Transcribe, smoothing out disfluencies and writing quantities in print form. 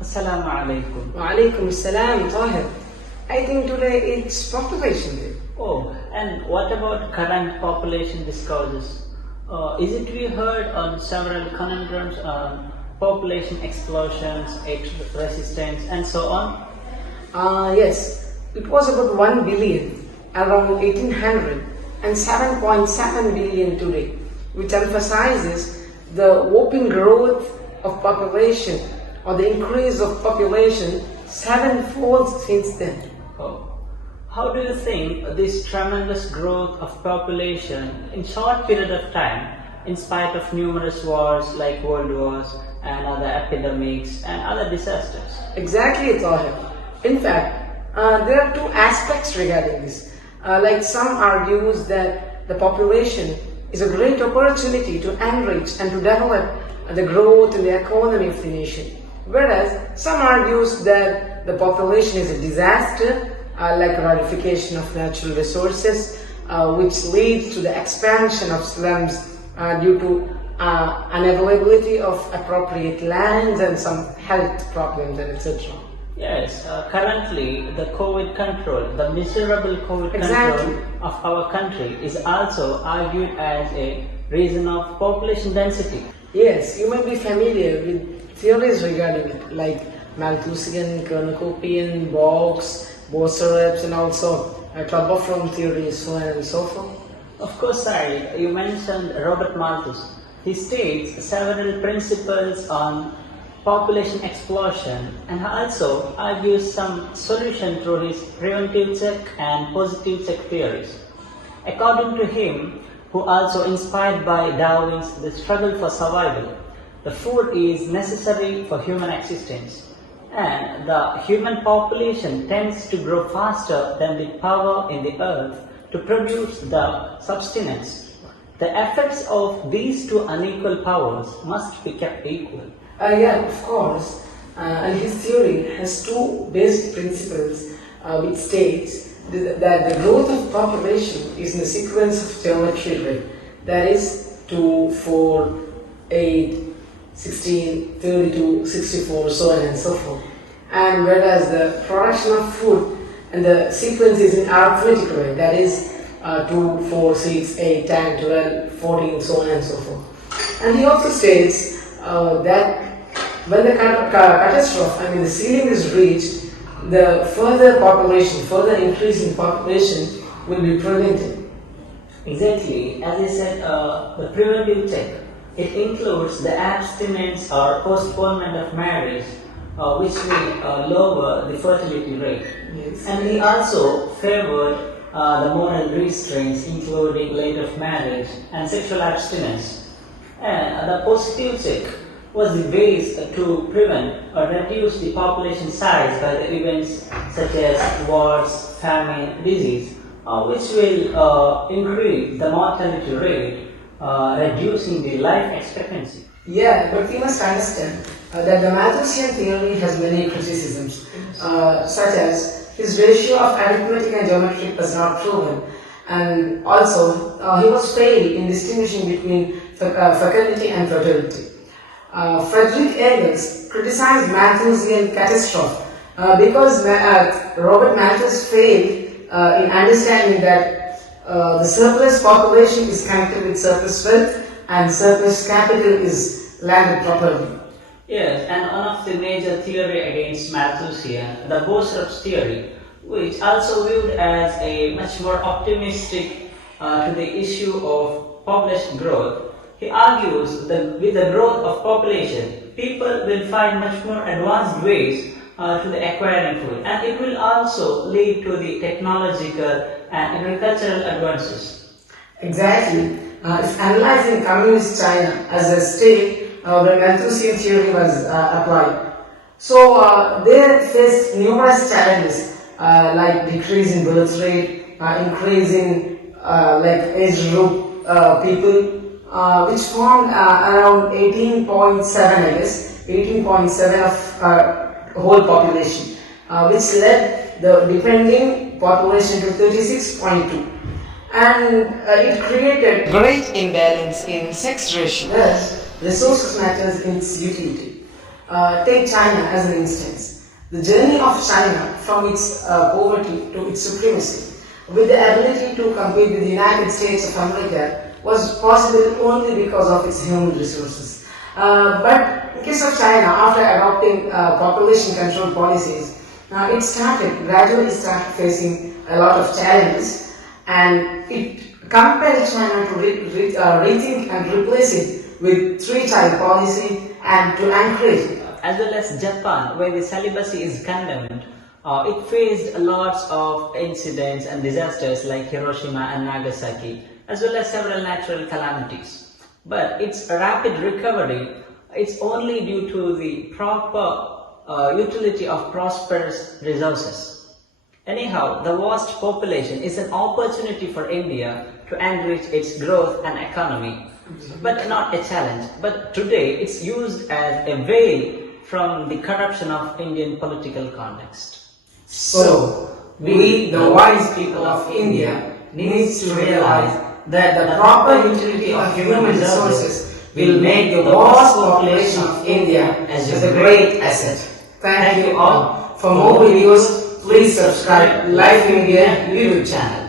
Assalamu alaikum. Wa alaikum assalam, Thahir. I think today it's population day. Oh, and what about current population discourses? Is it we heard on several conundrums on population explosions, resistance, and so on? Yes, it was about 1 billion around 1800 and 7.7 billion today, which emphasizes the whopping growth of population or the increase of population sevenfold since then. Oh. How do you think this tremendous growth of population in short period of time, in spite of numerous wars like world wars and other epidemics and other disasters? Exactly, Thahir. In fact, there are two aspects regarding this. Like some argues that the population is a great opportunity to enrich and to develop the growth in the economy of the nation. Whereas some argues that the population is a disaster, like rarification of natural resources, which leads to the expansion of slums due to unavailability of appropriate lands and some health problems and etc. Yes, currently the COVID control, the miserable COVID Exactly. control of our country is also argued as a reason of population density. Yes, you might be familiar with theories regarding it, like Malthusian, Cornucopian, Box, Bosereps, and also Club-of-Rome theories, so on and so forth. Of course, Sayeed, you mentioned Robert Malthus. He states several principles on population explosion and also argues some solution through his preventive check and positive check theories. According to him, who also inspired by Darwin's The Struggle for Survival, the food is necessary for human existence, and the human population tends to grow faster than the power in the earth to produce the subsistence. The effects of these two unequal powers must be kept equal. Yeah, of course. And his theory has two basic principles, which states that the growth of population is in the sequence of geometry rate. That is 2, 4, 8, 16, 32, 64, so on and so forth. And whereas the production of food and the sequence is in arithmetic rate, that is 2, 4, 6, 8, 10, 12, 14, so on and so forth. And he also states that when the catastrophe, the ceiling is reached, the further increase in population will be prevented. Exactly, as I said, the preventive check, it includes the abstinence or postponement of marriage, which will lower the fertility rate. Yes. And he also favored the moral restraints, including late of marriage and sexual abstinence. And the positive check was the ways to prevent or reduce the population size by the events such as wars, famine, disease, which will increase the mortality rate, reducing the life expectancy. Yeah, but we must understand that the Malthusian theory has many criticisms, such as his ratio of arithmetic and geometry was not proven, and also he was failed in distinguishing between fecundity and fertility. Friedrich Engels criticized Malthusian catastrophe because Robert Malthus failed in understanding that the surplus population is connected with surplus wealth and surplus capital is landed properly. Yes, and one of the major theory against Malthusian, the Bosereps theory, which also viewed as a much more optimistic to the issue of population growth. He argues that with the growth of population, people will find much more advanced ways to the acquiring food, and it will also lead to the technological and agricultural advances. Exactly. If analyzing communist China as a state where Malthusian theory was applied, so they faced numerous challenges like decrease in birth rate, increase in age group people, which formed around 18.7, I guess, 18.7 of whole population, which led the depending population to 36.2. And it created great imbalance in sex ratio. Thus, resources matters in its utility. Take China as an instance. The journey of China from its poverty to its supremacy, with the ability to compete with the United States of America, was possible only because of its human resources. But in case of China, after adopting population control policies, it gradually started facing a lot of challenges, and it compelled China to rethink and replace it with three-child policy and to encourage it. As well as Japan, where the celibacy is condemned, it faced lots of incidents and disasters like Hiroshima and Nagasaki, as well as several natural calamities. But its rapid recovery, it's only due to the proper utility of prosperous resources. Anyhow, the vast population is an opportunity for India to enrich its growth and economy, but not a challenge. But today, it's used as a veil from the corruption of Indian political context. So, we, the wise people of India, needs to realize that the proper utility of human resources will make the vast population of India as a great asset. Thank you all. For more videos, please subscribe Life India YouTube channel.